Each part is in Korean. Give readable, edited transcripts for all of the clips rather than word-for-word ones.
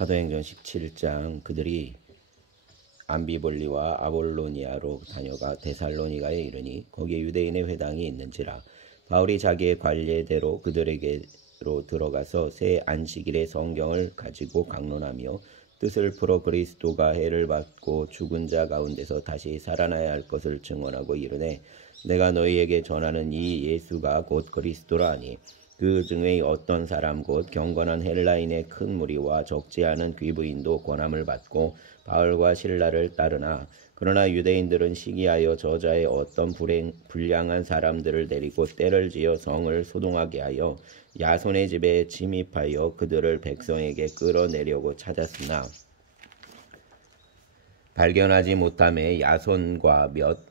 사도행전 17장 그들이 암비볼리와 아볼로니아로 다녀가 데살로니가에 이르니 거기에 유대인의 회당이 있는지라. 바울이 자기의 관례대로 그들에게로 들어가서 새 안식일에 성경을 가지고 강론하며 뜻을 풀어 그리스도가 해를 받고 죽은 자 가운데서 다시 살아나야 할 것을 증언하고 이르되 내가 너희에게 전하는 이 예수가 곧 그리스도라 하니 그 중에 어떤 사람 곧 경건한 헬라인의 큰 무리와 적지 않은 귀부인도 권함을 받고 바울과 실라를 따르나 그러나 유대인들은 시기하여 저자의 어떤 불량한 사람들을 데리고 때를 지어 성을 소동하게 하여 야손의 집에 침입하여 그들을 백성에게 끌어내려고 찾았으나 발견하지 못함에 야손과 몇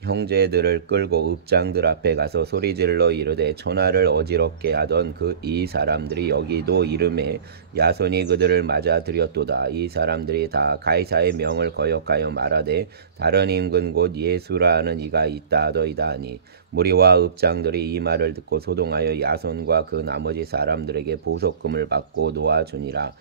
형제들을 끌고 읍장들 앞에 가서 소리질러 이르되 천하를 어지럽게 하던 이 사람들이 여기도 이름에 야손이 그들을 맞아 들였도다. 이 사람들이 다 가이사의 명을 거역하여 말하되 다른 임금 곧 예수라 하는 이가 있다 하더이다 하니 무리와 읍장들이 이 말을 듣고 소동하여 야손과 그 나머지 사람들에게 보석금을 받고 놓아주니라.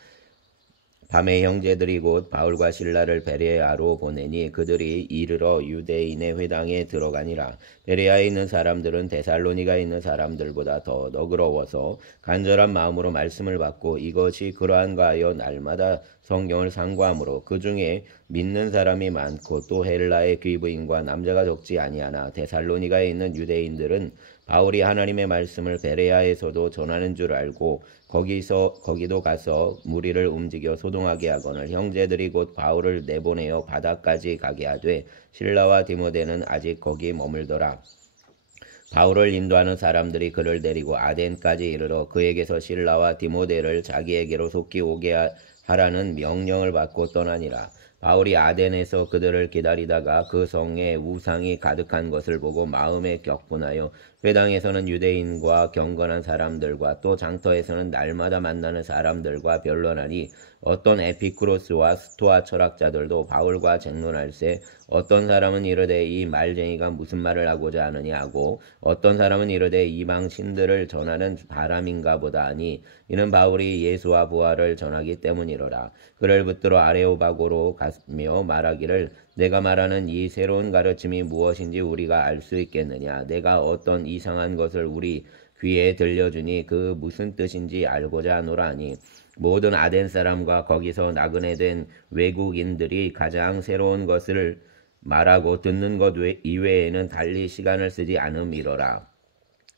밤에 형제들이 곧 바울과 실라를 베레아로 보내니 그들이 이르러 유대인의 회당에 들어가니라. 베레아에 있는 사람들은 데살로니가에 있는 사람들보다 더 너그러워서 간절한 마음으로 말씀을 받고 이것이 그러한가 하여 날마다 성경을 상고하므로 그 중에 믿는 사람이 많고 또 헬라의 귀부인과 남자가 적지 아니하나 데살로니가에 있는 유대인들은 바울이 하나님의 말씀을 베레아에서도 전하는 줄 알고 거기도 가서 무리를 움직여 소동하게 하거늘 형제들이 곧 바울을 내보내어 바다까지 가게 하되 실라와 디모데는 아직 거기 머물더라. 바울을 인도하는 사람들이 그를 데리고 아덴까지 이르러 그에게서 실라와 디모데를 자기에게로 속히 오게 하라는 명령을 받고 떠나니라. 바울이 아덴에서 그들을 기다리다가 그 성에 우상이 가득한 것을 보고 마음에 격분하여 회당에서는 유대인과 경건한 사람들과 또 장터에서는 날마다 만나는 사람들과 변론하니 어떤 에피쿠로스와 스토아 철학자들도 바울과 쟁론할세 어떤 사람은 이르되 이 말쟁이가 무슨 말을 하고자 하느냐 하고 어떤 사람은 이르되 이방 신들을 전하는 사람인가 보다 하니 이는 바울이 예수와 부활을 전하기 때문이로라. 그를 붙들어 아레오바고로 가며 말하기를 내가 말하는 이 새로운 가르침이 무엇인지 우리가 알 수 있겠느냐. 내가 어떤 이상한 것을 우리 귀에 들려주니 그 무슨 뜻인지 알고자 하노라 하니 모든 아덴 사람과 거기서 나그네 된 외국인들이 가장 새로운 것을 말하고 듣는 것 이외에는 달리 시간을 쓰지 않음이로라.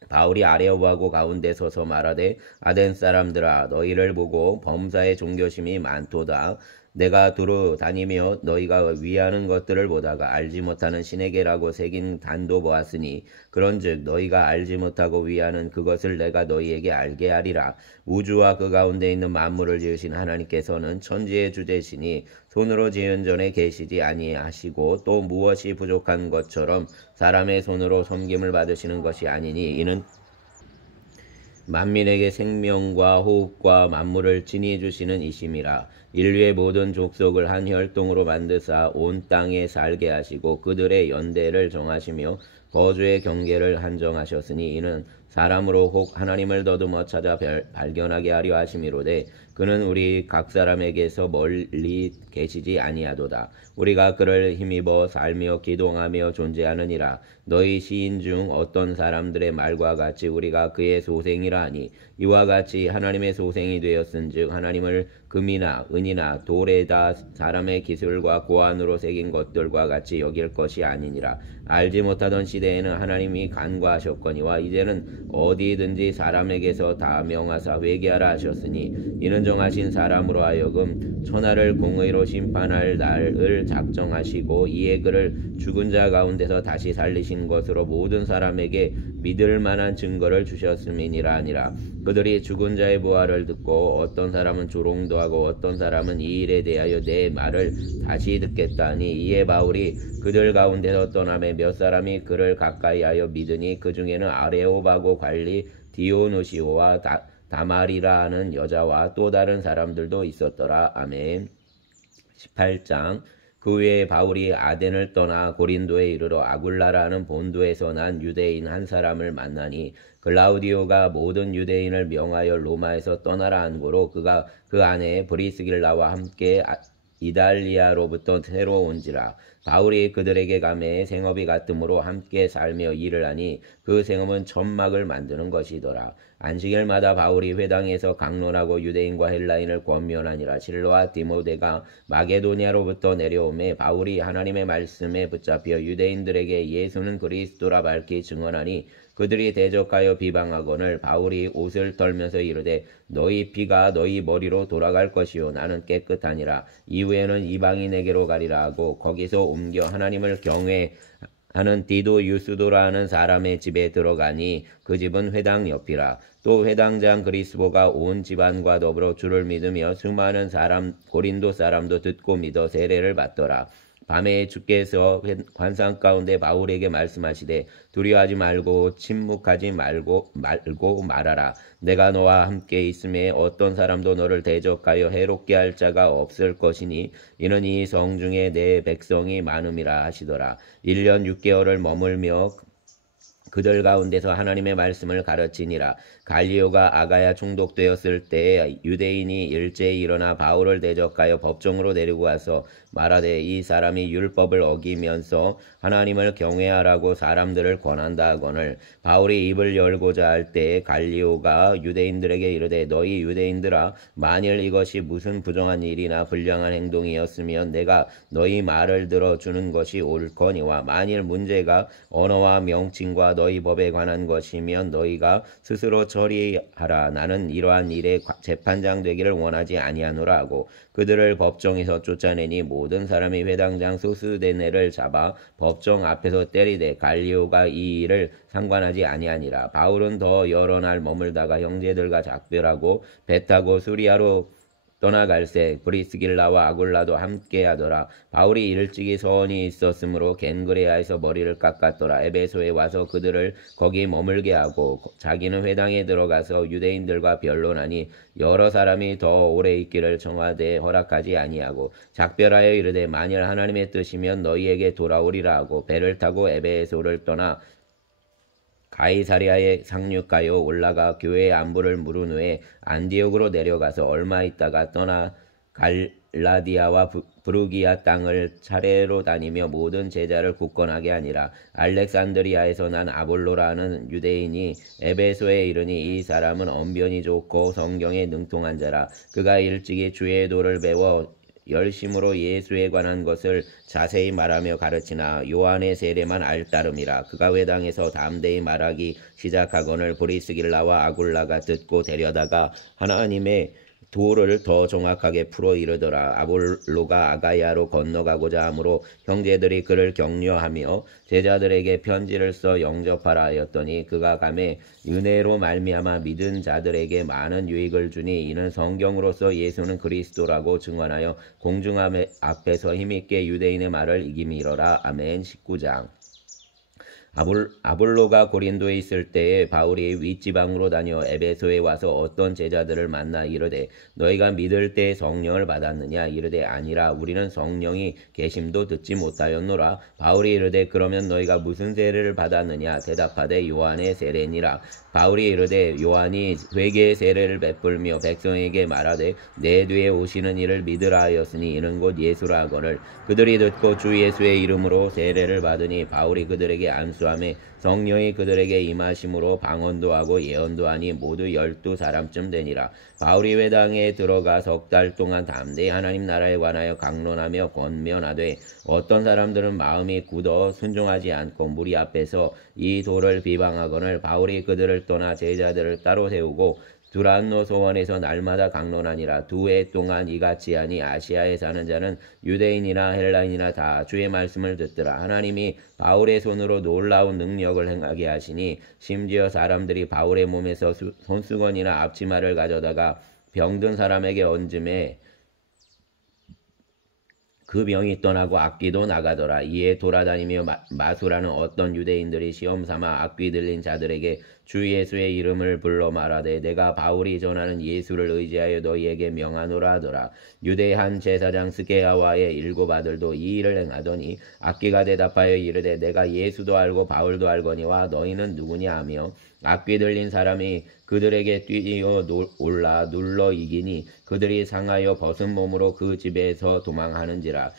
바울이 아레오바고 가운데 서서 말하되 아덴 사람들아 너희를 보고 범사의 종교심이 많도다. 내가 두루 다니며 너희가 위하는 것들을 보다가 알지 못하는 신에게라고 새긴 단도 보았으니 그런즉 너희가 알지 못하고 위하는 그것을 내가 너희에게 알게 하리라. 우주와 그 가운데 있는 만물을 지으신 하나님께서는 천지의 주제시니 손으로 지은 전에 계시지 아니하시고 또 무엇이 부족한 것처럼 사람의 손으로 섬김을 받으시는 것이 아니니 이는 만민에게 생명과 호흡과 만물을 지니 주시는 이심이라. 인류의 모든 족속을 한 혈통으로 만드사 온 땅에 살게 하시고 그들의 연대를 정하시며 거주의 경계를 한정하셨으니 이는 사람으로 혹 하나님을 더듬어 찾아 발견하게 하려 하심이로되 그는 우리 각 사람에게서 멀리 계시지 아니하도다. 우리가 그를 힘입어 살며 기동하며 존재하느니라. 너희 시인 중 어떤 사람들의 말과 같이 우리가 그의 소생이라 하니 이와 같이 하나님의 소생이 되었은즉 하나님을 금이나 은이나 돌에다 사람의 기술과 고안으로 새긴 것들과 같이 여길 것이 아니니라. 알지 못하던 시대에는 하나님이 간과하셨거니와 이제는 어디든지 사람에게서 다 명하사 회개하라 하셨으니 이는 정하신 사람으로 하여금 천하를 공의로 심판할 날을 작정하시고 이에 그를 죽은 자 가운데서 다시 살리신 것으로 모든 사람에게 믿을 만한 증거를 주셨음이니라 하니라. 그들이 죽은 자의 부활을 듣고 어떤 사람은 조롱도 하고 어떤 사람은 이 일에 대하여 내 말을 다시 듣겠다 하니 이에 바울이 그들 가운데서 떠나매 몇 사람이 그를 가까이하여 믿으니 그 중에는 아레오바고 관리 디오누시오와 다마리라 하는 여자와 또 다른 사람들도 있었더라. 아멘. 18장 그 후에 바울이 아덴을 떠나 고린도에 이르러 아굴라라는 본도에서 난 유대인 한 사람을 만나니 글라우디오가 모든 유대인을 명하여 로마에서 떠나라 한 고로 그가 그 안에 브리스길라와 함께 이달리아로부터 새로 온지라. 바울이 그들에게 가매 생업이 같으므로 함께 살며 일을 하니 그 생업은 천막을 만드는 것이더라. 안식일마다 바울이 회당에서 강론하고 유대인과 헬라인을 권면하니라. 실로와 디모데가 마게도니아로부터 내려오매 바울이 하나님의 말씀에 붙잡혀 유대인들에게 예수는 그리스도라 밝히 증언하니 그들이 대적하여 비방하거늘 바울이 옷을 떨면서 이르되 너희 피가 너희 머리로 돌아갈 것이요 나는 깨끗하니라. 이후에는 이방인에게로 가리라 하고 거기서 옮겨 하나님을 경외하는 디도 유스도라 하는 사람의 집에 들어가니 그 집은 회당 옆이라. 또 회당장 그리스보가 온 집안과 더불어 주를 믿으며 수많은 고린도 사람도 듣고 믿어 세례를 받더라. 밤에 주께서 환상 가운데 바울에게 말씀하시되 두려워하지 말고 침묵하지 말고 말하라. 내가 너와 함께 있음에 어떤 사람도 너를 대적하여 해롭게 할 자가 없을 것이니 이는 이 성중에 내 백성이 많음이라 하시더라. 1년 6개월을 머물며 그들 가운데서 하나님의 말씀을 가르치니라. 갈리오가 아가야 총독되었을 때 유대인이 일제히 일어나 바울을 대적하여 법정으로 데리고 와서 말하되 이 사람이 율법을 어기면서 하나님을 경외하라고 사람들을 권한다 하거늘 바울이 입을 열고자 할 때 갈리오가 유대인들에게 이르되 너희 유대인들아 만일 이것이 무슨 부정한 일이나 불량한 행동이었으면 내가 너희 말을 들어주는 것이 옳거니와 만일 문제가 언어와 명칭과 너희 법에 관한 것이면 너희가 스스로 처리하라. 나는 이러한 일에 재판장 되기를 원하지 아니하노라 하고 그들을 법정에서 쫓아내니 모든 사람이 회당장 소스데네를 잡아 법정 앞에서 때리되 갈리오가 이 일을 상관하지 아니하니라. 바울은 더 여러 날 머물다가 형제들과 작별하고 배 타고 수리아로 떠나갈새 브리스길라와 아굴라도 함께하더라. 바울이 일찍이 서원이 있었으므로 겐그레아에서 머리를 깎았더라. 에베소에 와서 그들을 거기 머물게 하고 자기는 회당에 들어가서 유대인들과 변론하니 여러 사람이 더 오래 있기를 청하되 허락하지 아니하고 작별하여 이르되 만일 하나님의 뜻이면 너희에게 돌아오리라 하고 배를 타고 에베소를 떠나 가이사랴에 상륙하여 올라가 교회의 안부를 물은 후에 안디옥으로 내려가서 얼마 있다가 떠나 갈라디아와 브루기아 땅을 차례로 다니며 모든 제자를 굳건하게 하니라. 알렉산드리아에서 난 아볼로라는 유대인이 에베소에 이르니 이 사람은 언변이 좋고 성경에 능통한 자라. 그가 일찍이 주의 도를 배워 열심으로 예수에 관한 것을 자세히 말하며 가르치나 요한의 세례만 알따름이라. 그가 회당에서 담대히 말하기 시작하거늘 브리스길라와 아굴라가 듣고 데려다가 하나님의 도를 더 정확하게 풀어 이르더라. 아볼로가 아가야로 건너가고자 하므로 형제들이 그를 격려하며 제자들에게 편지를 써 영접하라 하였더니 그가 가매 은혜로 말미암아 믿은 자들에게 많은 유익을 주니 이는 성경으로서 예수는 그리스도라고 증언하여 공중 앞에서 힘있게 유대인의 말을 이기미러라. 아멘. 19장. 아볼로가 고린도에 있을 때에 바울이 윗지방으로 다녀 에베소에 와서 어떤 제자들을 만나 이르되 너희가 믿을 때 성령을 받았느냐 이르되 아니라 우리는 성령이 계심도 듣지 못하였노라. 바울이 이르되 그러면 너희가 무슨 세례를 받았느냐 대답하되 요한의 세례니라. 바울이 이르되 요한이 회개의 세례를 베풀며 백성에게 말하되 내 뒤에 오시는 이를 믿으라 하였으니 이는 곧 예수라 하거늘 그들이 듣고 주 예수의 이름으로 세례를 받으니 바울이 그들에게 안수하며 성령이 그들에게 임하심으로 방언도 하고 예언도 하니 모두 12사람쯤 되니라. 바울이 회당에 들어가 3달 동안 담대히 하나님 나라에 관하여 강론하며 권면하되 어떤 사람들은 마음이 굳어 순종하지 않고 무리 앞에서 이 도를 비방하거늘 바울이 그들을 떠나 제자들을 따로 세우고 두란노 소원에서 날마다 강론하니라. 2해 동안 이같이 하니 아시아에 사는 자는 유대인이나 헬라인이나 다 주의 말씀을 듣더라. 하나님이 바울의 손으로 놀라운 능력을 행하게 하시니 심지어 사람들이 바울의 몸에서 손수건이나 앞치마를 가져다가 병든 사람에게 얹음에 그 병이 떠나고 악귀도 나가더라. 이에 돌아다니며 마수라는 어떤 유대인들이 시험삼아 악귀 들린 자들에게 주 예수의 이름을 불러 말하되 내가 바울이 전하는 예수를 의지하여 너희에게 명하노라 하더라. 유대 한 제사장 스게야와의 7 아들도 이 일을 행하더니 악귀가 대답하여 이르되 내가 예수도 알고 바울도 알거니와 너희는 누구냐 하며 악귀 들린 사람이 그들에게 뛰어 올라 눌러 이기니 그들이 상하여 벗은 몸으로 그 집에서 도망하는지라.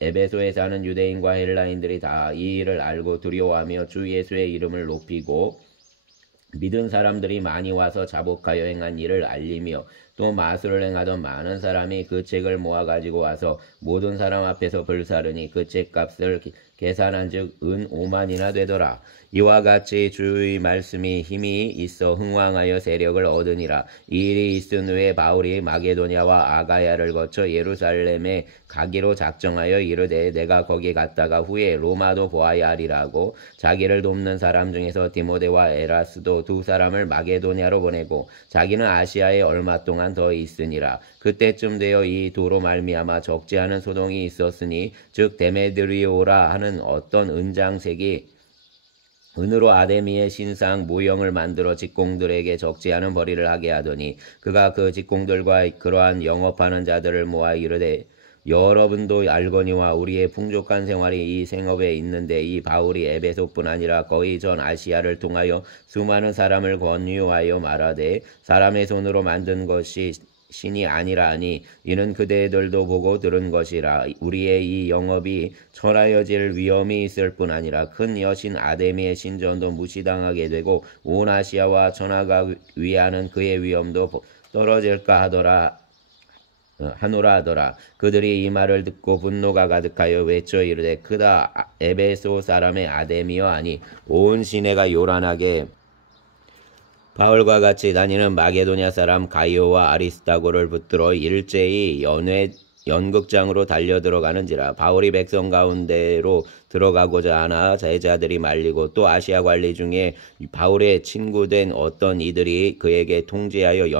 에베소에 사는 유대인과 헬라인들이 다 이 일을 알고 두려워하며 주 예수의 이름을 높이고 믿은 사람들이 많이 와서 자복하여 행한 일을 알리며 또 마술을 행하던 많은 사람이 그 책을 모아 가지고 와서 모든 사람 앞에서 불사르니 그 책값을 계산한 즉 은 5만이나 되더라. 이와 같이 주의 말씀이 힘이 있어 흥왕하여 세력을 얻으니라. 이 일이 있은 후에 바울이 마게도냐와 아가야를 거쳐 예루살렘에 가기로 작정하여 이르되 내가 거기 갔다가 후에 로마도 보아야 하리라고 자기를 돕는 사람 중에서 디모데와 에라스도 2 사람을 마게도냐로 보내고 자기는 아시아에 얼마 동안 더 있으니라. 그때쯤 되어 이 도로 말미암아 적지 않은 소동이 있었으니 즉 데메드리오라 하는 어떤 은장색이 은으로 아데미의 신상 모형을 만들어 직공들에게 적지 않은 벌이를 하게 하더니 그가 그 직공들과 그러한 영업하는 자들을 모아 이르되 여러분도 알거니와 우리의 풍족한 생활이 이 생업에 있는데 이 바울이 에베소뿐 아니라 거의 전 아시아를 통하여 수많은 사람을 권유하여 말하되 사람의 손으로 만든 것이 신이 아니라 하니 이는 그대들도 보고 들은 것이라. 우리의 이 영업이 천하여질 위험이 있을 뿐 아니라 큰 여신 아데미의 신전도 무시당하게 되고 온 아시아와 천하가 위하는 그의 위험도 떨어질까 하노라 하더라. 그들이 이 말을 듣고 분노가 가득하여 외쳐 이르되 크다 에베소 사람의 아데미여 하니 온 시내가 요란하게 바울과 같이 다니는 마게도냐 사람 가이오와 아리스타고를 붙들어 일제히 연극장으로 달려 들어가는지라. 바울이 백성 가운데로 들어가고자 하나 제자들이 말리고 또 아시아 관리 중에 바울의 친구된 어떤 이들이 그에게 통제하여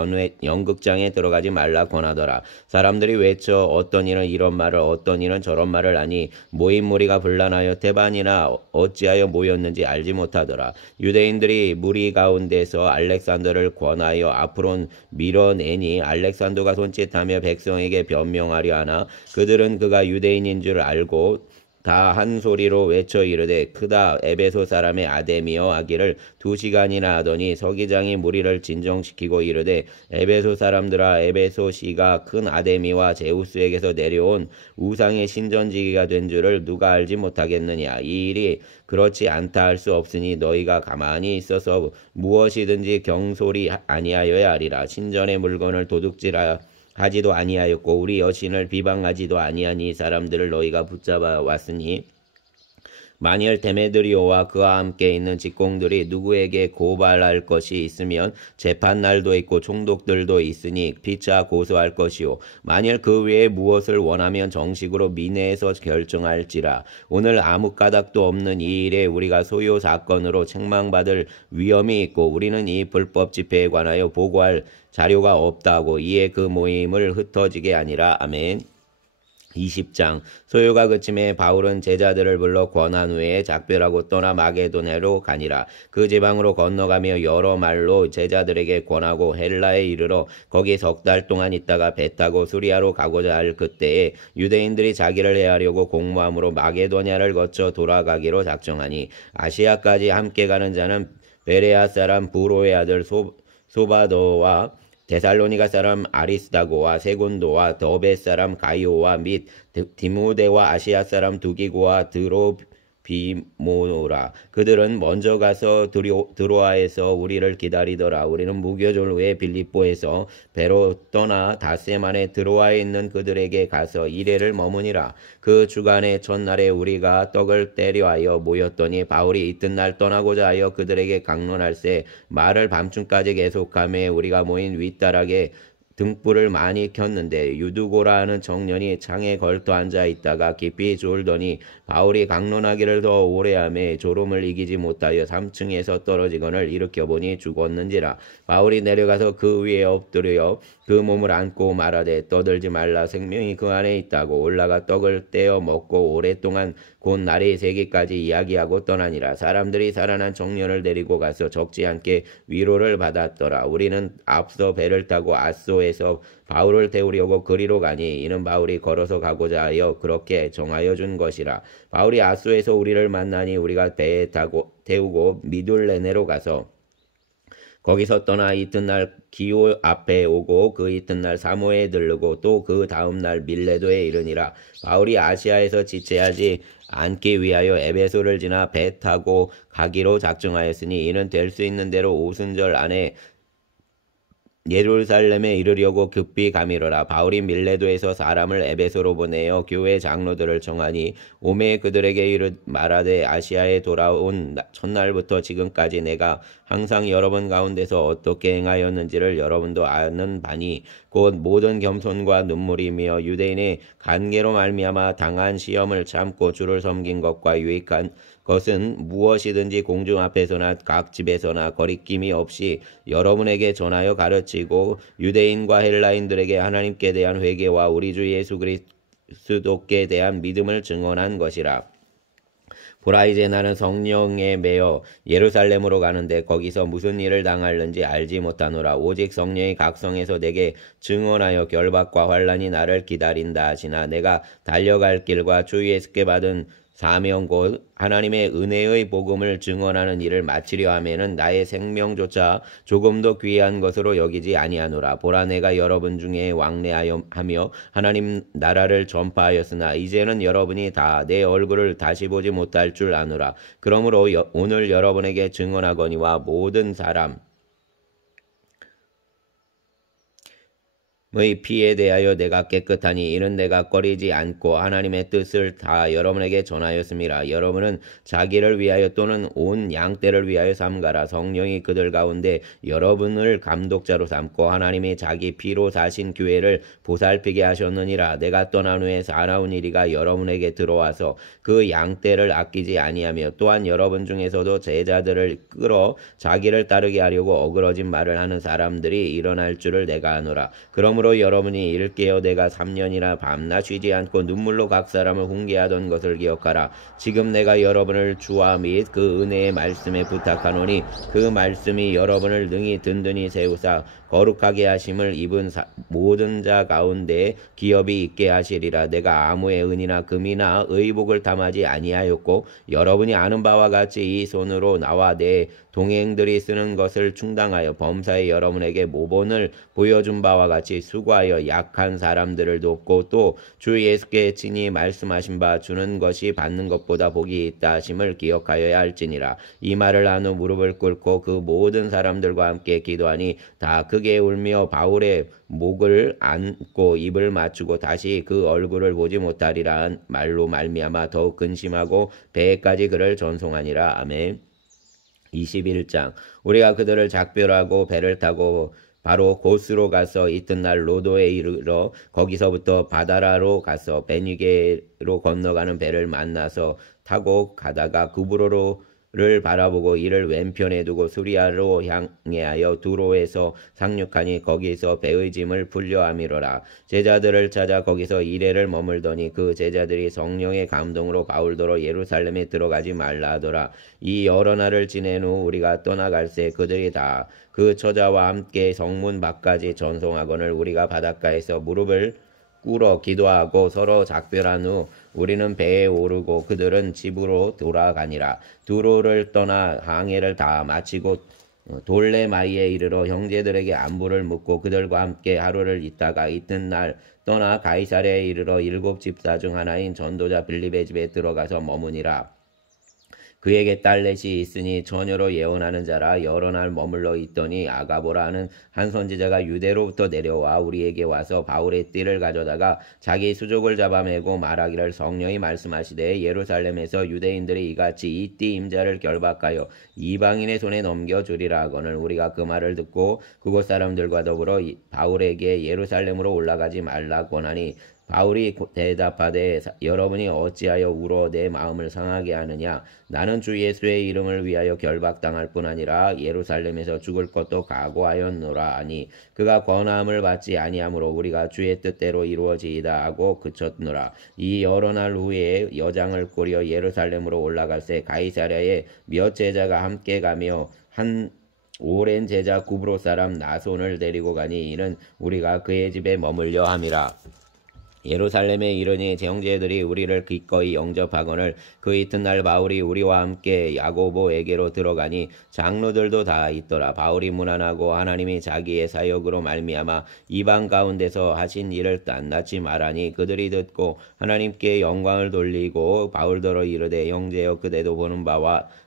연극장에 들어가지 말라 권하더라. 사람들이 외쳐 어떤 이는 이런 말을 어떤 이는 저런 말을 하니 모인 무리가 분란하여 태반이나 어찌하여 모였는지 알지 못하더라. 유대인들이 무리 가운데서 알렉산더를 권하여 앞으로 밀어내니 알렉산더가 손짓하며 백성에게 변명하려 하나 그들은 그가 유대인인 줄 알고 다 한 소리로 외쳐 이르되 크다 에베소 사람의 아데미여 하기를 2시간이나 하더니 서기장이 무리를 진정시키고 이르되 에베소 사람들아 에베소시가 큰 아데미와 제우스에게서 내려온 우상의 신전지기가 된 줄을 누가 알지 못하겠느냐. 이 일이 그렇지 않다 할 수 없으니 너희가 가만히 있어서 무엇이든지 경솔이 아니하여야 하리라. 신전의 물건을 도둑질하지도 아니하였고 우리 여신을 비방하지도 아니하니 사람들을 너희가 붙잡아 왔으니 만일 데메드리오와 그와 함께 있는 직공들이 누구에게 고발할 것이 있으면 재판날도 있고 총독들도 있으니 피차 고소할 것이요 만일 그 외에 무엇을 원하면 정식으로 민회에서 결정할지라. 오늘 아무 까닭도 없는 이 일에 우리가 소요 사건으로 책망받을 위험이 있고 우리는 이 불법 집회에 관하여 보고할 자료가 없다고 이에 그 모임을 흩어지게 하니라. 아멘. 20장 소요가 그침에 바울은 제자들을 불러 권한 후에 작별하고 떠나 마게도냐로 가니라. 그 지방으로 건너가며 여러 말로 제자들에게 권하고 헬라에 이르러 거기 3달 동안 있다가 배 타고 수리아로 가고자 할 그때에 유대인들이 자기를 해하려고 공모함으로 마게도냐를 거쳐 돌아가기로 작정하니 아시아까지 함께 가는 자는 베레아 사람 부로의 아들 소바도와 데살로니가 사람 아리스다고와 세곤도와 더베 사람 가이오와 및 디모데와 아시아 사람 두기고와 드로비모라. 그들은 먼저 가서 드로아에서 우리를 기다리더라. 우리는 무교절 후에 빌립보에서 배로 떠나 닷새 만에 드로아에 있는 그들에게 가서 이래를 머무니라. 그 주간의 첫날에 우리가 떡을 때려하여 모였더니 바울이 이튿날 떠나고자 하여 그들에게 강론할세 말을 밤중까지 계속하며 우리가 모인 윗다락에 등불을 많이 켰는데 유두고라 하는 청년이 창에 걸터 앉아 있다가 깊이 졸더니 바울이 강론하기를 더 오래하며 졸음을 이기지 못하여 3층에서 떨어지거늘 일으켜보니 죽었는지라. 바울이 내려가서 그 위에 엎드려 그 몸을 안고 말하되 떠들지 말라. 생명이 그 안에 있다고. 올라가 떡을 떼어 먹고 오랫동안 곧 날이 새기까지 이야기하고 떠나니라. 사람들이 살아난 청년을 데리고 가서 적지 않게 위로를 받았더라. 우리는 앞서 배를 타고 아소에서 바울을 태우려고 그리로 가니 이는 바울이 걸어서 가고자 하여 그렇게 정하여 준 것이라. 바울이 아소에서 우리를 만나니 우리가 배에 타고 태우고 미둘레네로 가서 거기서 떠나 이튿날 기오 앞에 오고 그 이튿날 사모에 들르고 또 그 다음날 밀레도에 이르니라. 바울이 아시아에서 지체하지 않기 위하여 에베소를 지나 배 타고 가기로 작정하였으니 이는 될 수 있는 대로 오순절 안에 예루살렘에 이르려고 급히 가미르라. 바울이 밀레도에서 사람을 에베소로 보내어 교회 장로들을 청하니 오매 그들에게 말하되 아시아에 돌아온 첫날부터 지금까지 내가 항상 여러분 가운데서 어떻게 행하였는지를 여러분도 아는 바니 곧 모든 겸손과 눈물이며 유대인의 간계로 말미암아 당한 시험을 참고 주를 섬긴 것과 유익한 것은 무엇이든지 공중 앞에서나 각 집에서나 거리낌이 없이 여러분에게 전하여 가르치고 유대인과 헬라인들에게 하나님께 대한 회개와 우리 주 예수 그리스도께 대한 믿음을 증언한 것이라. 보라 이제 나는 성령에 매여 예루살렘으로 가는데 거기서 무슨 일을 당할는지 알지 못하노라. 오직 성령이 각 성에서 내게 증언하여 결박과 환란이 나를 기다린다 하시나 내가 달려갈 길과 주 예수께 받은 사명 곧 하나님의 은혜의 복음을 증언하는 일을 마치려 하면은 나의 생명조차 조금도 귀한 것으로 여기지 아니하노라. 보라 내가 여러분 중에 왕래하며 하나님 나라를 전파하였으나 이제는 여러분이 다 내 얼굴을 다시 보지 못할 줄 아노라. 그러므로 오늘 여러분에게 증언하거니와 모든 사람 의 피에 대하여 내가 깨끗하니 이는 내가 꺼리지 않고 하나님의 뜻을 다 여러분에게 전하였음이라. 여러분은 자기를 위하여 또는 온 양떼를 위하여 삼가라. 성령이 그들 가운데 여러분을 감독자로 삼고 하나님이 자기 피로 사신 교회를 보살피게 하셨느니라. 내가 떠난 후에 사나운 이리가 여러분에게 들어와서 그 양떼를 아끼지 아니하며 또한 여러분 중에서도 제자들을 끌어 자기를 따르게 하려고 어그러진 말을 하는 사람들이 일어날 줄을 내가 아노라. 그러므로 여러분이 이를 깨어 내가 3년이나 밤낮 쉬지 않고 눈물로 각 사람을 훈계하던 것을 기억하라. 지금 내가 여러분을 주와 및 그 은혜의 말씀에 부탁하노니 그 말씀이 여러분을 능히 든든히 세우사 거룩하게 하심을 입은 모든 자 가운데 기업이 있게 하시리라. 내가 아무의 은이나 금이나 의복을 담하지 아니하였고 여러분이 아는 바와 같이 이 손으로 나와 내 동행들이 쓰는 것을 충당하여 범사에 여러분에게 모본을 보여준 바와 같이 수고하여 약한 사람들을 돕고 또 주 예수께 친히 말씀하신 바 주는 것이 받는 것보다 복이 있다 하심을 기억하여야 할지니라. 이 말을 한 후 무릎을 꿇고 그 모든 사람들과 함께 기도하니 다 크게 울며 바울의 목을 안고 입을 맞추고 다시 그 얼굴을 보지 못하리라 한 말로 말미암아 더욱 근심하고 배에까지 그를 전송하니라. 아멘. 21장 우리가 그들을 작별하고 배를 타고 바로 고스로 가서 이튿날 로도에 이르러 거기서부터 바다라로 가서 베니게로 건너가는 배를 만나서 타고 가다가 구브로를 바라보고 이를 왼편에 두고 수리아로 향하여 두로에서 상륙하니 거기서 배의 짐을 풀려함이로라. 제자들을 찾아 거기서 이레를 머물더니 그 제자들이 성령의 감동으로 바울더러 예루살렘에 들어가지 말라 하더라. 이 여러 날을 지낸 후 우리가 떠나갈새 그들이 다 그 처자와 함께 성문 밖까지 전송하거늘 우리가 바닷가에서 무릎을 꿇어 기도하고 서로 작별한 후 우리는 배에 오르고 그들은 집으로 돌아가니라. 두로를 떠나 항해를 다 마치고 돌레마이에 이르러 형제들에게 안부를 묻고 그들과 함께 하루를 있다가 이튿날 떠나 가이사랴에 이르러 7 집사 중 하나인 전도자 빌립의 집에 들어가서 머무니라. 그에게 딸넷이 있으니 처녀로 예언하는 자라. 여러 날 머물러 있더니 아가보라 하는 한 선지자가 유대로부터 내려와 우리에게 와서 바울의 띠를 가져다가 자기 수족을 잡아매고 말하기를 성령이 말씀하시되 예루살렘에서 유대인들이 이같이 이 띠 임자를 결박하여 이방인의 손에 넘겨주리라 하거늘 우리가 그 말을 듣고 그곳 사람들과 더불어 바울에게 예루살렘으로 올라가지 말라 권하니 바울이 대답하되 여러분이 어찌하여 울어 내 마음을 상하게 하느냐. 나는 주 예수의 이름을 위하여 결박당할 뿐 아니라 예루살렘에서 죽을 것도 각오하였노라 하니 그가 권함을 받지 아니하므로 우리가 주의 뜻대로 이루어지이다 하고 그쳤노라. 이 여러 날 후에 여장을 꾸려 예루살렘으로 올라갈새 가이사랴에 몇 제자가 함께 가며 한 오랜 제자 구브로 사람 나손을 데리고 가니 이는 우리가 그의 집에 머물려 함이라. 예루살렘에 이르니 형제들이 우리를 기꺼이 영접하거늘 그 이튿날 바울이 우리와 함께 야고보에게로 들어가니 장로들도 다 있더라. 바울이 무난하고 하나님이 자기의 사역으로 말미암아 이방 가운데서 하신 일을 낱낱이 말하니 그들이 듣고 하나님께 영광을 돌리고 바울더러 이르되 형제여 그대도 보는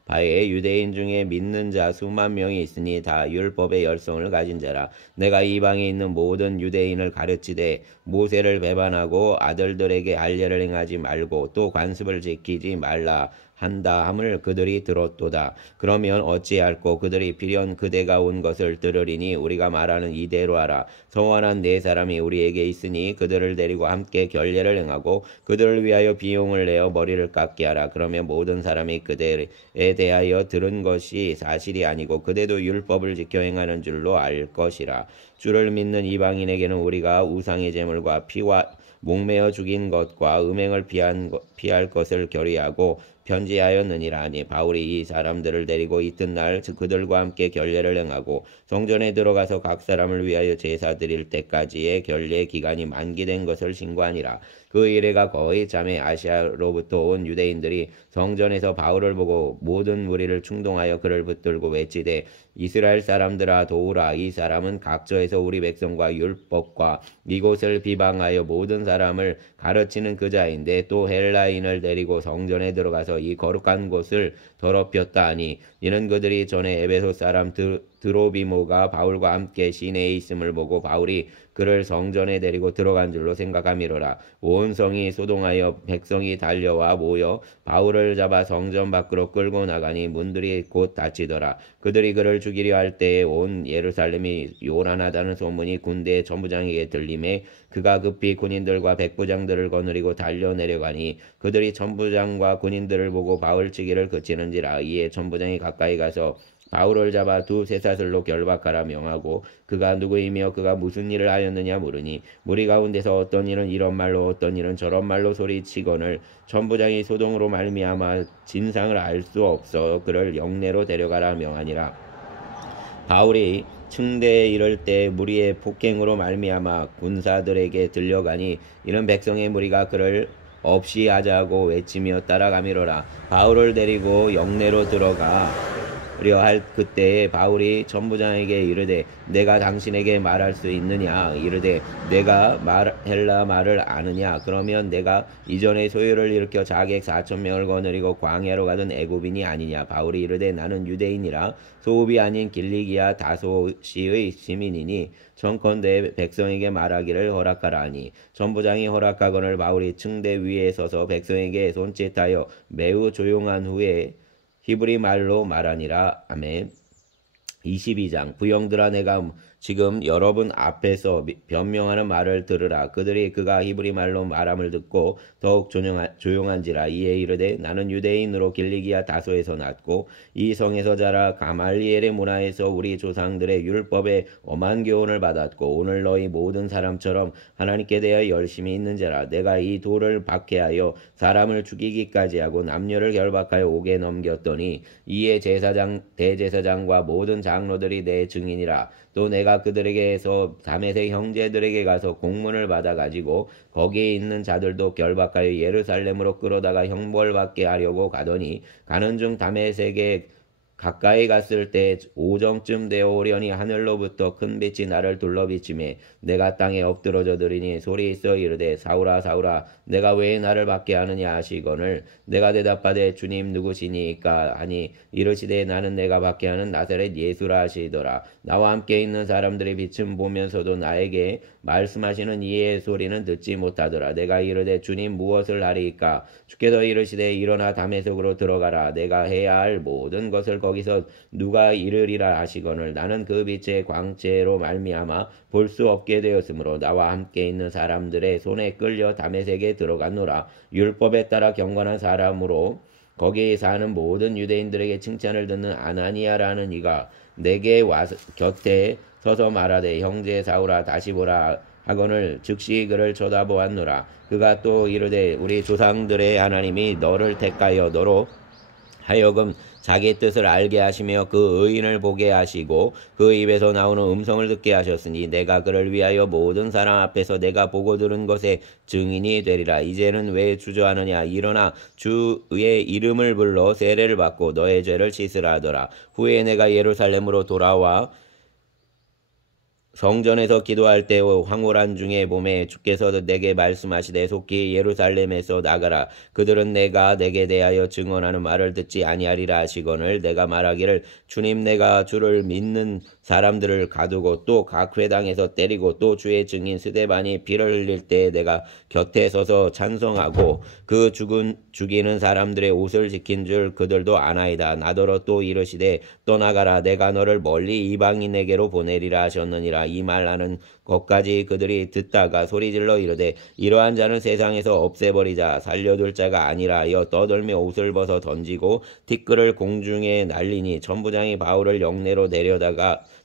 바에 유대인 중에 믿는 자 수만 명이 있으니 다 율법의 열성을 가진 자라. 내가 이방에 있는 모든 유대인을 가르치되 모세를 배반하고 아들들에게 할례를 행하지 말고 또 관습을 지키지 말라 한다 함을 그들이 들었도다. 그러면 어찌할꼬 그들이 필연 그대가 온 것을 들으리니 우리가 말하는 이대로 하라. 성원한 네 사람이 우리에게 있으니 그들을 데리고 함께 결례를 행하고 그들을 위하여 비용을 내어 머리를 깎게 하라. 그러면 모든 사람이 그들에 대하여 들은 것이 사실이 아니고 그대도 율법을 지켜 행하는 줄로 알 것이라. 주를 믿는 이방인에게는 우리가 우상의 제물과 피와 목매어 죽인 것과 음행을 피할 것을 결의하고 편지하였느니라 하니 바울이 이 사람들을 데리고 이튿날 그들과 함께 결례를 행하고 성전에 들어가서 각 사람을 위하여 제사 드릴 때까지의 결례 기간이 만기된 것을 신고하니라. 그 이래가 거의 잠에 아시아로부터 온 유대인들이 성전에서 바울을 보고 모든 무리를 충동하여 그를 붙들고 외치되 이스라엘 사람들아 도우라. 이 사람은 각처에서 우리 백성과 율법과 이곳을 비방하여 모든 사람을 가르치는 그자인데 또 헬라인을 데리고 성전에 들어가서 이 거룩한 곳을 더럽혔다 하니 이는 그들이 전에 에베소 사람 드로비모가 바울과 함께 시내에 있음을 보고 바울이 그를 성전에 데리고 들어간 줄로 생각함이로라. 온 성이 소동하여 백성이 달려와 모여 바울을 잡아 성전 밖으로 끌고 나가니 문들이 곧 닫히더라. 그들이 그를 죽이려 할 때에 온 예루살렘이 요란하다는 소문이 군대 전부장에게 들림에 그가 급히 군인들과 백부장들을 거느리고 달려 내려가니 그들이 전부장과 군인들을 보고 바울 치기를 그치는지라. 이에 전부장이 가까이 가서 바울을 잡아 두 쇠사슬로 결박하라 명하고 그가 누구이며 그가 무슨 일을 하였느냐 물으니 무리 가운데서 어떤 일은 이런 말로 어떤 일은 저런 말로 소리치거늘 전부장이 소동으로 말미암아 진상을 알 수 없어 그를 영내로 데려가라 명하니라. 바울이 층대에 이를 때 무리의 폭행으로 말미암아 군사들에게 들려가니 이런 백성의 무리가 그를 없이 하자고 외치며 따라가미로라. 바울을 데리고 영내로 들어가 할 그때에 바울이 전부장에게 이르되 내가 당신에게 말할 수 있느냐. 이르되 내가 헬라 말을 아느냐. 그러면 내가 이전에 소요를 일으켜 자객 4,000명을 거느리고 광야로 가던 애굽인이 아니냐. 바울이 이르되 나는 유대인이라 소읍이 아닌 길리기아 다소시의 시민이니 청컨대 백성에게 말하기를 허락하라 하니 전부장이 허락하거늘 바울이 층대 위에 서서 백성에게 손짓하여 매우 조용한 후에 히브리 말로 말하니라. 아멘. 22장 부형들아 내가 지금 여러분 앞에서 변명하는 말을 들으라. 그들이 그가 히브리 말로 말함을 듣고 더욱 조용한지라. 이에 이르되 나는 유대인으로 길리기아 다소에서 났고 이 성에서 자라 가말리엘의 문화에서 우리 조상들의 율법에 엄한 교훈을 받았고 오늘 너희 모든 사람처럼 하나님께 대하여 열심히 있는 자라. 내가 이 돌을 박해하여 사람을 죽이기까지 하고 남녀를 결박하여 옥에 넘겼더니 이에 대제사장과 모든 장로들이 내 증인이라. 또 내가 그들에게서 다메섹 형제들에게 가서 공문을 받아 가지고 거기에 있는 자들도 결박하여 예루살렘으로 끌어다가 형벌받게 하려고 가더니 가는 중 다메섹에 가까이 갔을 때 오정쯤 되어 오려니 하늘로부터 큰 빛이 나를 둘러비치매 내가 땅에 엎드러져 들으니 소리 있어 이르되 사울아 사울아 내가 왜 나를 받게 하느냐 하시거늘 내가 대답하되 주님 누구시니까 하니 이르시되 나는 내가 받게 하는 나사렛 예수라 하시더라. 나와 함께 있는 사람들이 빛을 보면서도 나에게 말씀하시는 이의 소리는 듣지 못하더라. 내가 이르되 주님 무엇을 하리이까. 주께서 이르시되 일어나 다메섹으로 들어가라. 내가 해야 할 모든 것을 거기서 누가 이르리라 하시거늘 나는 그 빛의 광채로 말미암아 볼 수 없게 되었으므로 나와 함께 있는 사람들의 손에 끌려 다메섹에 들어갔노라. 율법에 따라 경건한 사람으로 거기 사는 모든 유대인들에게 칭찬을 듣는 아나니아라는 이가 내게 와서 곁에 서서 말하되 형제 사울아 다시 보라 하거늘 즉시 그를 쳐다보았노라. 그가 또 이르되 우리 조상들의 하나님이 너를 택하여 너로 하여금 자기 뜻을 알게 하시며 그 의인을 보게 하시고 그 입에서 나오는 음성을 듣게 하셨으니 내가 그를 위하여 모든 사람 앞에서 내가 보고 들은 것에 증인이 되리라. 이제는 왜 주저하느냐. 일어나 주의 이름을 불러 세례를 받고 너의 죄를 씻으라 하더라. 후에 내가 예루살렘으로 돌아와 성전에서 기도할 때 황홀한 중에 봄에 주께서 내게 말씀하시되 속히 예루살렘에서 나가라. 그들은 내가 내게 대하여 증언하는 말을 듣지 아니하리라 하시거늘 내가 말하기를 주님 내가 주를 믿는 사람들을 가두고 또 각 회당에서 때리고 또 주의 증인 스데반이 피를 흘릴 때 내가 곁에 서서 찬송하고 그 죽이는 사람들의 옷을 지킨 줄 그들도 아나이다. 나더러 또 이르시되 떠나가라. 내가 너를 멀리 이방인에게로 보내리라 하셨느니라. 이 말 하는 것까지 그들이 듣다가 소리질러 이르되 이러한 자는 세상에서 없애버리자. 살려둘 자가 아니라 하여 떠들며 옷을 벗어 던지고 티끌을 공중에 날리니 천부장이 바울을 영내로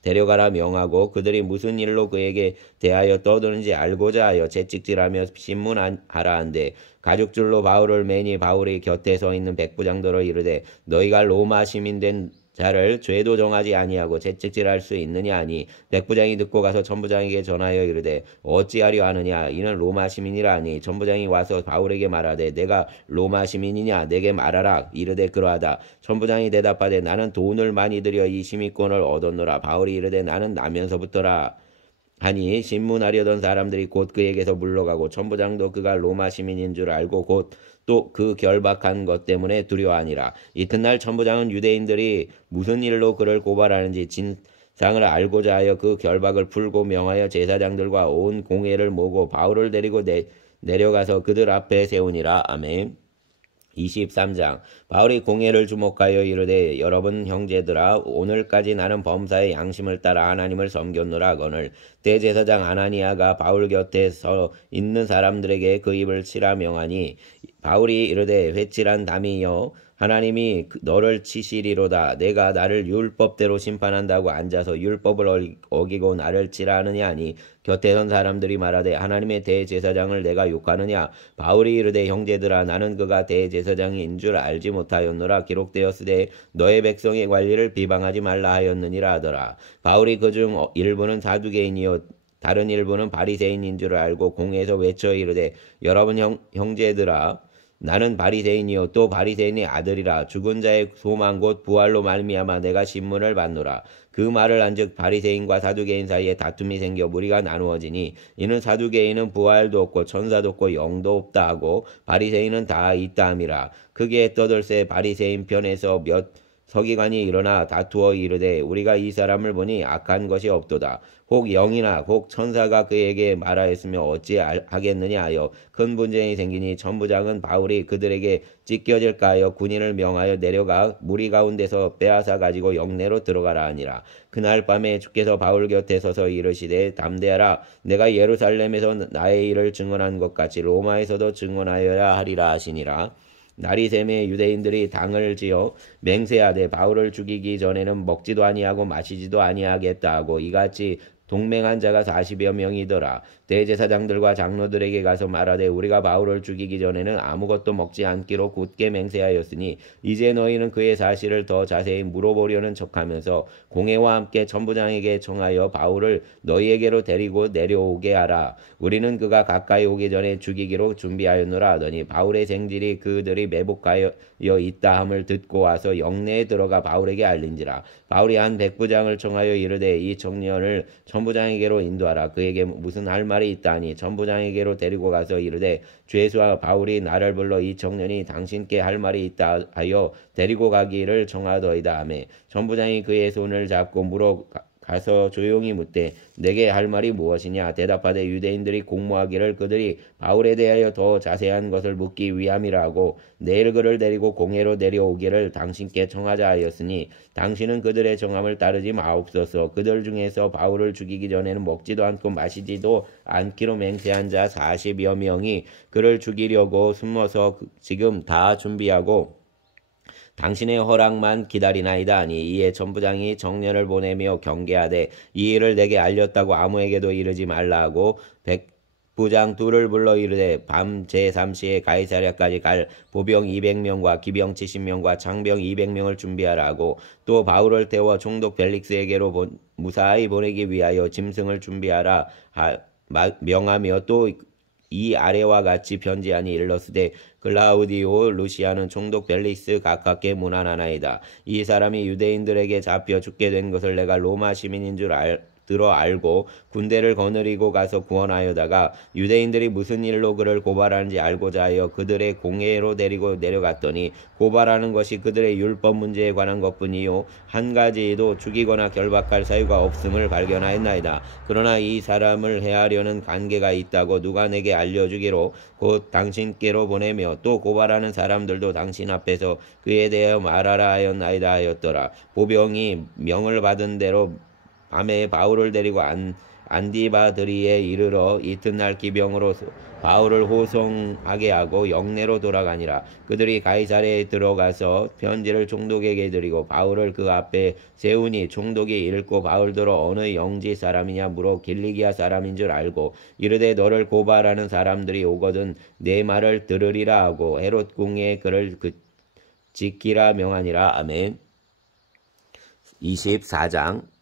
데려가라 명하고 그들이 무슨 일로 그에게 대하여 떠드는지 알고자 하여 채찍질하며 신문하라 한데 가죽줄로 바울을 매니 바울이 곁에 서 있는 백부장들로 이르되 너희가 로마 시민 된 자를 죄도 정하지 아니하고 채찍질할 수 있느냐 하니 백부장이 듣고 가서 천부장에게 전하여 이르되 어찌하려 하느냐. 이는 로마 시민이라 하니 천부장이 와서 바울에게 말하되 내가 로마 시민이냐 내게 말하라. 이르되 그러하다. 천부장이 대답하되 나는 돈을 많이 들여 이 시민권을 얻었노라. 바울이 이르되 나는 나면서부터라 하니 신문하려던 사람들이 곧 그에게서 물러가고 천부장도 그가 로마 시민인 줄 알고 곧 또 그 결박한 것 때문에 두려워하니라. 이튿날 천부장은 유대인들이 무슨 일로 그를 고발하는지 진상을 알고자 하여 그 결박을 풀고 명하여 제사장들과 온 공회를 모으고 바울을 데리고 내려가서 그들 앞에 세우니라. 아멘. 23장 바울이 공회를 주목하여 이르되 여러분 형제들아 오늘까지 나는 범사의 양심을 따라 하나님을 섬겼노라 하거늘 대제사장 아나니아가 바울 곁에 서 있는 사람들에게 그 입을 치라 명하니 바울이 이르되 회칠한 담이여 하나님이 너를 치시리로다. 내가 나를 율법대로 심판한다고 앉아서 율법을 어기고 나를 치라 하느냐 하니 곁에 선 사람들이 말하되 하나님의 대제사장을 내가 욕하느냐. 바울이 이르되 형제들아 나는 그가 대제사장인 줄 알지 못하였노라. 기록되었으되 너의 백성의 관리를 비방하지 말라 하였느니라 하더라. 바울이 그중 일부는 사두개인이요 다른 일부는 바리새인인 줄 알고 공회에서 외쳐 이르되 여러분 형제들아 나는 바리새인이요 또 바리새인의 아들이라. 죽은 자의 소망 곧 부활로 말미암아 내가 신문을 받노라. 그 말을 한즉 바리새인과 사두개인 사이에 다툼이 생겨 무리가 나누어지니 이는 사두개인은 부활도 없고 천사도 없고 영도 없다 하고 바리새인은 다 있다 함이라. 크게 떠들새 바리새인 편에서 몇 서기관이 일어나 다투어 이르되 우리가 이 사람을 보니 악한 것이 없도다. 혹 영이나 혹 천사가 그에게 말하였으며 어찌 하겠느냐 하여 큰 분쟁이 생기니 천부장은 바울이 그들에게 찢겨질까 하여 군인을 명하여 내려가 무리 가운데서 빼앗아 가지고 영내로 들어가라 하니라. 그날 밤에 주께서 바울 곁에 서서 이르시되 담대하라. 내가 예루살렘에서 나의 일을 증언한 것 같이 로마에서도 증언하여야 하리라 하시니라. 날이 새매 유대인들이 당을 지어 맹세하되 바울을 죽이기 전에는 먹지도 아니하고 마시지도 아니하겠다 하고 이같이 동맹한 자가 40여 명이더라. 대제사장들과 장로들에게 가서 말하되 우리가 바울을 죽이기 전에는 아무것도 먹지 않기로 굳게 맹세하였으니 이제 너희는 그의 사실을 더 자세히 물어보려는 척하면서 공회와 함께 천부장에게 청하여 바울을 너희에게로 데리고 내려오게 하라. 우리는 그가 가까이 오기 전에 죽이기로 준비하였노라 하더니 바울의 생질이 그들이 매복하여 있다 함을 듣고 와서 영내에 들어가 바울에게 알린지라. 바울이 한 백부장을 청하여 이르되 이 청년을 천부장에게로 인도하라. 그에게 무슨 할 말이 있다니 천부장에게로 데리고 가서 이르되 죄수와 바울이 나를 불러 이 청년이 당신께 할 말이 있다 하여 데리고 가기를 청하더이다 하매 천부장이 그의 손을 잡고 물어 가서 조용히 묻되 내게 할 말이 무엇이냐. 대답하되 유대인들이 공모하기를 그들이 바울에 대하여 더 자세한 것을 묻기 위함이라 하고 내일 그를 데리고 공회로 내려오기를 당신께 청하자 하였으니 당신은 그들의 정함을 따르지 마옵소서. 그들 중에서 바울을 죽이기 전에는 먹지도 않고 마시지도 않기로 맹세한 자 40여 명이 그를 죽이려고 숨어서 지금 다 준비하고 당신의 허락만 기다리나이다 하니 이에 천부장이 정년을 보내며 경계하되 이 일을 내게 알렸다고 아무에게도 이르지 말라 하고 백부장 둘을 불러 이르되 밤 제3시에 가이사랴까지 갈 보병 200명과 기병 70명과 장병 200명을 준비하라 하고 또 바울을 태워 총독 벨릭스에게로 무사히 보내기 위하여 짐승을 준비하라 명하며 또 이 아래와 같이 편지하니 일러스되 클라우디오 루시아는 총독 벨릭스 가깝게 문안하나이다. 이 사람이 유대인들에게 잡혀 죽게 된 것을 내가 로마 시민인 줄 들어 알고 군대를 거느리고 가서 구원하여다가 유대인들이 무슨 일로 그를 고발하는지 알고자 하여 그들의 공회로 데리고 내려갔더니 고발하는 것이 그들의 율법 문제에 관한 것뿐이요 한 가지도 죽이거나 결박할 사유가 없음을 발견하였나이다. 그러나 이 사람을 해하려는 관계가 있다고 누가 내게 알려주기로 곧 당신께로 보내며 또 고발하는 사람들도 당신 앞에서 그에 대하여 말하라 하였나이다 하였더라. 보병이 명을 받은 대로 밤에 바울을 데리고 안디바드리에 이르러 이튿날 기병으로 바울을 호송하게 하고 영내로 돌아가니라. 그들이 가이사랴에 들어가서 편지를 총독에게 드리고 바울을 그 앞에 세우니 총독이 읽고 바울더러 어느 영지 사람이냐 물어 길리기아 사람인 줄 알고 이르되 너를 고발하는 사람들이 오거든 내 말을 들으리라 하고 헤롯 궁에 그를 지키라 명하니라. 아멘. 24장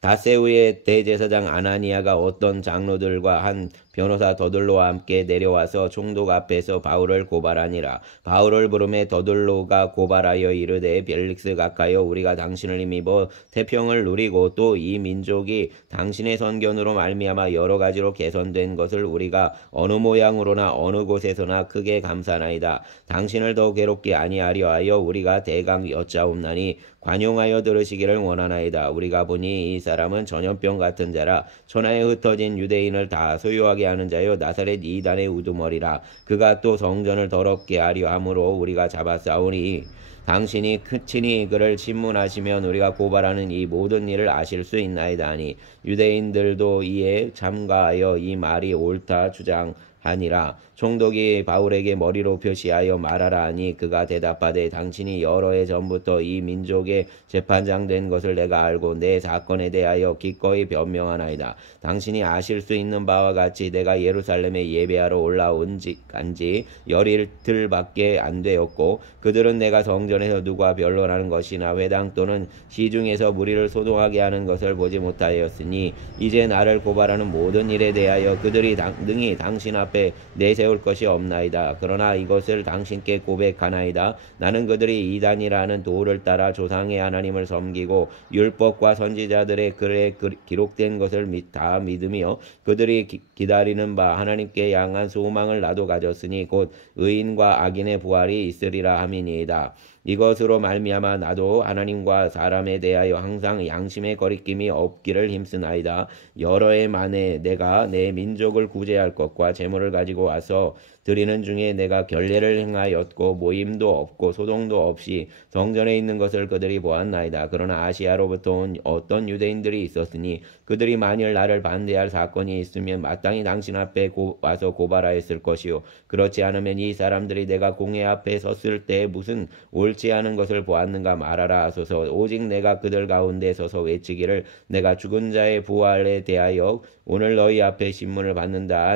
다세우의 대제사장 아나니아가 어떤 장로들과 한 변호사 더들로와 함께 내려와서 총독 앞에서 바울을 고발하니라. 바울을 부르매 더들로가 고발하여 이르되 벨릭스 각하여 우리가 당신을 힘입어 태평을 누리고 또 이 민족이 당신의 선견으로 말미암아 여러 가지로 개선된 것을 우리가 어느 모양으로나 어느 곳에서나 크게 감사나이다. 당신을 더 괴롭게 아니하려 하여 우리가 대강 여짜옵나니 관용하여 들으시기를 원하나이다. 우리가 보니 이 사람은 전염병 같은 자라 천하에 흩어진 유대인을 다 소유하게 하는 자요 나사렛 이단의 우두머리라. 그가 또 성전을 더럽게 하려 함으로 우리가 잡아싸우니 당신이 친히 그를 신문하시면 우리가 고발하는 이 모든 일을 아실 수 있나이다 하니 유대인들도 이에 참가하여 이 말이 옳다 주장하니라. 총독이 바울에게 머리로 표시하여 말하라 하니 그가 대답하되 당신이 여러 해 전부터 이 민족의 재판장 된 것을 내가 알고 내 사건에 대하여 기꺼이 변명하나이다. 당신이 아실 수 있는 바와 같이 내가 예루살렘에 예배하러 올라온 간지 열이틀밖에 안 되었고 그들은 내가 성전에서 누가 변론하는 것이나 회당 또는 시중에서 무리를 소동하게 하는 것을 보지 못하였으니 이제 나를 고발하는 모든 일에 대하여 그들이 능히 당신 앞에 내세울 것이 없나이다. 그러나 이것을 당신께 고백하나이다. 나는 그들이 이단이라는 도를 따라 조상의 하나님을 섬기고 율법과 선지자들의 글에 기록된 것을 다 믿으며 그들이 기다리는 바 하나님께 향한 소망을 나도 가졌으니 곧 의인과 악인의 부활이 있으리라 함이니이다. 이것으로 말미암아 나도 하나님과 사람에 대하여 항상 양심의 거리낌이 없기를 힘쓰나이다. 여러 해 만에 내가 내 민족을 구제할 것과 재물을 가지고 와서 드리는 중에 내가 결례를 행하였고 모임도 없고 소동도 없이 성전에 있는 것을 그들이 보았나이다. 그러나 아시아로부터 온 어떤 유대인들이 있었으니 그들이 만일 나를 반대할 사건이 있으면 마땅히 당신 앞에 와서 고발하였을 것이요 그렇지 않으면 이 사람들이 내가 공회 앞에 섰을 때 무슨 옳지 않은 것을 보았는가 말하라 하소서. 오직 내가 그들 가운데 서서 외치기를 내가 죽은 자의 부활에 대하여 오늘 너희 앞에 신문을 받는다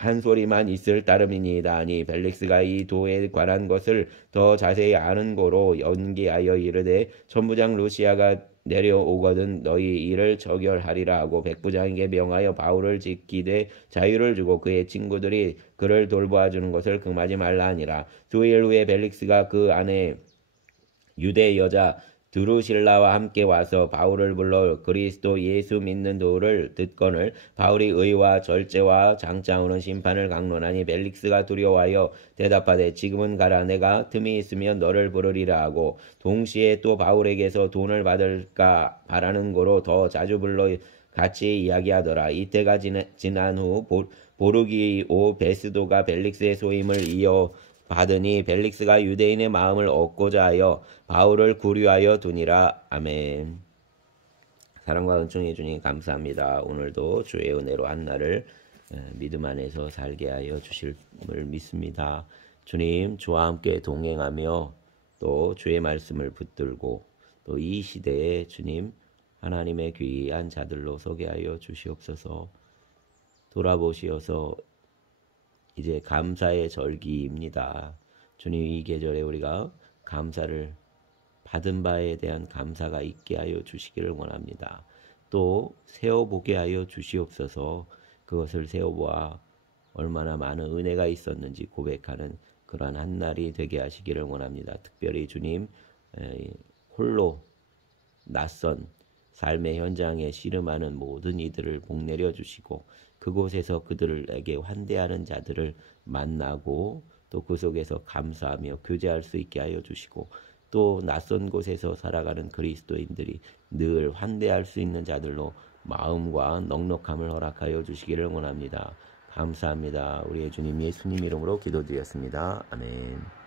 한 소리만 있을 따름이니이다 하니 벨릭스가 이 도에 관한 것을 더 자세히 아는 고로 연기하여 이르되 천부장 루시아가 내려오거든 너희 일을 처결하리라 하고 백부장에게 명하여 바울을 지키되 자유를 주고 그의 친구들이 그를 돌보아주는 것을 금하지 말라 하니라. 수일 후에 벨릭스가 그 안에 유대 여자 드루실라와 함께 와서 바울을 불러 그리스도 예수 믿는 도를 듣거늘 바울이 의와 절제와 장차오는 심판을 강론하니 벨릭스가 두려워하여 대답하되 지금은 가라 내가 틈이 있으면 너를 부르리라 하고 동시에 또 바울에게서 돈을 받을까 바라는 거로 더 자주 불러 같이 이야기하더라. 이때가 지난 후 보르기오 베스도가 벨릭스의 소임을 이어 받으니 벨릭스가 유대인의 마음을 얻고자 하여 바울을 구류하여 두니라. 아멘. 사랑과 은총의 주님 감사합니다. 오늘도 주의 은혜로 한날을 믿음 안에서 살게 하여 주실을 믿습니다. 주님 주와 함께 동행하며 또 주의 말씀을 붙들고 또 이 시대에 주님 하나님의 귀한 자들로 서게 하여 주시옵소서. 돌아보시어서 이제 감사의 절기입니다. 주님 이 계절에 우리가 감사를 받은 바에 대한 감사가 있게 하여 주시기를 원합니다. 또 세어보게 하여 주시옵소서. 그것을 세어보아 얼마나 많은 은혜가 있었는지 고백하는 그러한 한날이 되게 하시기를 원합니다. 특별히 주님 홀로 낯선 삶의 현장에 씨름하는 모든 이들을 복내려 주시고 그곳에서 그들에게 환대하는 자들을 만나고 또 그 속에서 감사하며 교제할 수 있게 하여 주시고 또 낯선 곳에서 살아가는 그리스도인들이 늘 환대할 수 있는 자들로 마음과 넉넉함을 허락하여 주시기를 원합니다. 감사합니다. 우리의 주님 예수님 이름으로 기도드렸습니다. 아멘.